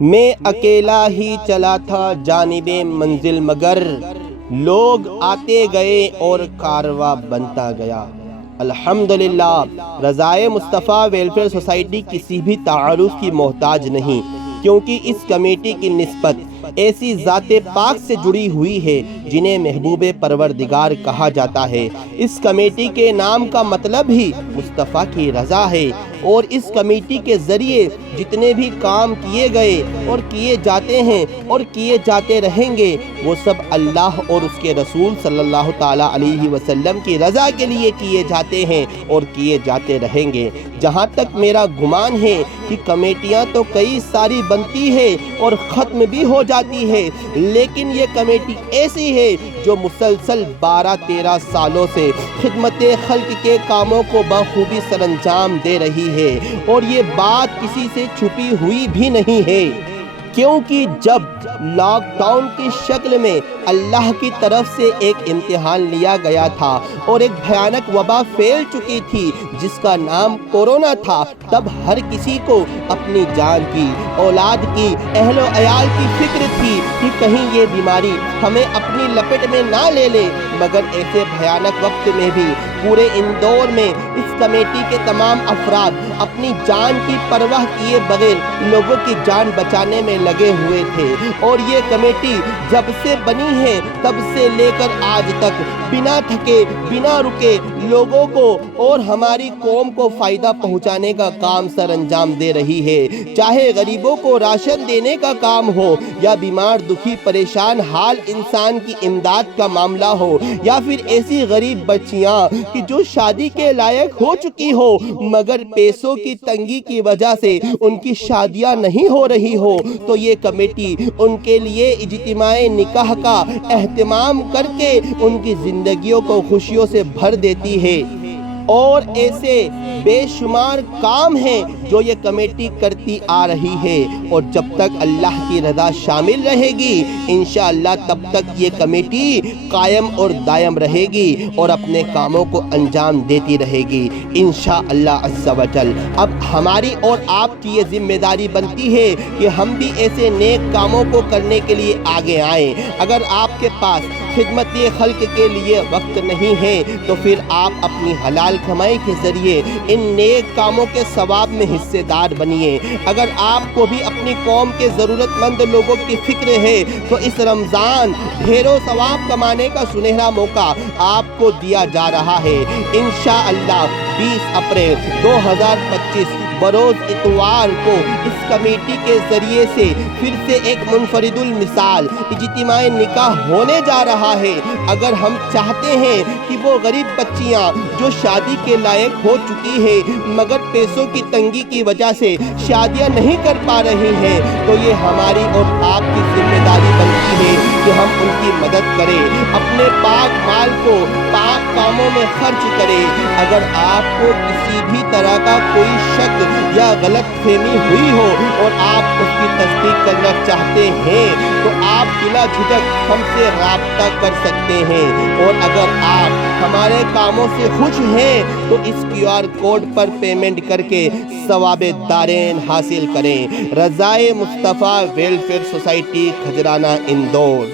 میں اکیلا ہی چلا تھا جانب منزل، مگر لوگ آتے گئے اور کارواں بنتا گیا۔ الحمدللہ، رضائے مصطفیٰ ویلفیئر سوسائٹی کسی بھی تعارف کی محتاج نہیں، کیونکہ اس کمیٹی کی نسبت ایسی ذات پاک سے جڑی ہوئی ہے جنہیں محبوب پروردگار کہا جاتا ہے۔ اس کمیٹی کے نام کا مطلب ہی مصطفیٰ کی رضا ہے، اور اس کمیٹی کے ذریعے جتنے بھی کام کیے گئے اور کیے جاتے ہیں اور کیے جاتے رہیں گے، وہ سب اللہ اور اس کے رسول صلی اللہ تعالیٰ علیہ وسلم کی رضا کے لیے کیے جاتے ہیں اور کیے جاتے رہیں گے۔ جہاں تک میرا گمان ہے کہ کمیٹیاں تو کئی ساری بنتی ہے اور ختم بھی ہو جاتی ہے، لیکن یہ کمیٹی ایسی ہے جو مسلسل 12-13 سالوں سے خدمت خلق کے کاموں کو بخوبی سر انجام دے رہی ہے، اور یہ بات کسی سے چھپی ہوئی بھی نہیں ہے، کیونکہ جب لاک ڈاؤن کی شکل میں اللہ کی طرف سے ایک امتحان لیا گیا تھا اور ایک بھیانک وبا پھیل چکی تھی جس کا نام کورونا تھا، تب ہر کسی کو اپنی جان کی، اولاد کی، اہل و عیال کی فکر تھی کہ کہیں یہ بیماری ہمیں اپنی لپٹ میں نہ لے لے۔ مگر ایسے بھیانک وقت میں بھی پورے اندور میں اس کمیٹی کے تمام افراد اپنی جان کی پرواہ کیے بغیر لوگوں کی جان بچانے میں لگے ہوئے تھے، اور یہ کمیٹی جب سے بنی ہے تب سے لے کر آج تک بنا تھکے بنا رکے لوگوں کو اور ہماری قوم کو فائدہ پہنچانے کا کام سر انجام دے رہی ہے، چاہے غریبوں کو راشن دینے کا کام ہو، یا بیمار دکھی پریشان حال انسان کی امداد کا معاملہ ہو، یا پھر ایسی غریب بچیاں کہ جو شادی کے لائق ہو چکی ہو مگر پیسوں کی تنگی کی وجہ سے ان کی شادیاں نہیں ہو رہی ہو، تو یہ کمیٹی ان کے لیے اجتماع نکاح کا اہتمام کر کے ان کی زندگیوں کو خوشیوں سے بھر دیتی ہے۔ اور ایسے بے شمار کام ہیں جو یہ کمیٹی کرتی آ رہی ہے، اور جب تک اللہ کی رضا شامل رہے گی انشاءاللہ تب تک یہ کمیٹی قائم اور دائم رہے گی اور اپنے کاموں کو انجام دیتی رہے گی انشاءاللہ عز و جل۔ اب ہماری اور آپ کی یہ ذمہ داری بنتی ہے کہ ہم بھی ایسے نیک کاموں کو کرنے کے لیے آگے آئیں۔ اگر آپ کے پاس خدمت خلق کے لیے وقت نہیں ہے تو پھر آپ اپنی حلال کمائی کے ذریعے ان نیک کاموں کے ثواب میں حصے دار بنیے۔ اگر آپ کو بھی اپنی قوم کے ضرورت مند لوگوں کی فکر ہے تو اس رمضان ڈھیروں ثواب کمانے کا سنہرا موقع آپ کو دیا جا رہا ہے۔ انشاءاللہ 20 اپریل 2025 بروز اتوار کو اس کمیٹی کے ذریعے سے پھر سے ایک منفرد المثال اجتماع نکاح ہونے جا رہا ہے۔ اگر ہم چاہتے ہیں کہ وہ غریب بچیاں جو شادی کے لائق ہو چکی ہے مگر پیسوں کی تنگی کی وجہ سے شادیاں نہیں کر پا رہی ہیں، تو یہ ہماری اور آپ کی ذمہ داری بنتی ہے کہ ہم ان کی مدد کریں، اپنے پاک مال کو پاک کاموں میں خرچ کریں۔ اگر آپ کو کسی بھی طرح کا کوئی شک یا غلط فہمی ہوئی ہو اور آپ اس کی تصدیق کرنا چاہتے ہیں تو آپ بلا جھجک ہم سے رابطہ کر سکتے ہیں، اور اگر آپ ہمارے کاموں سے خوش ہیں تو اس QR کوڈ پر پیمنٹ کر کے ثواب دارین حاصل کریں۔ رضائے مصطفیٰ ویلفیئر سوسائٹی کھجرانہ اندور۔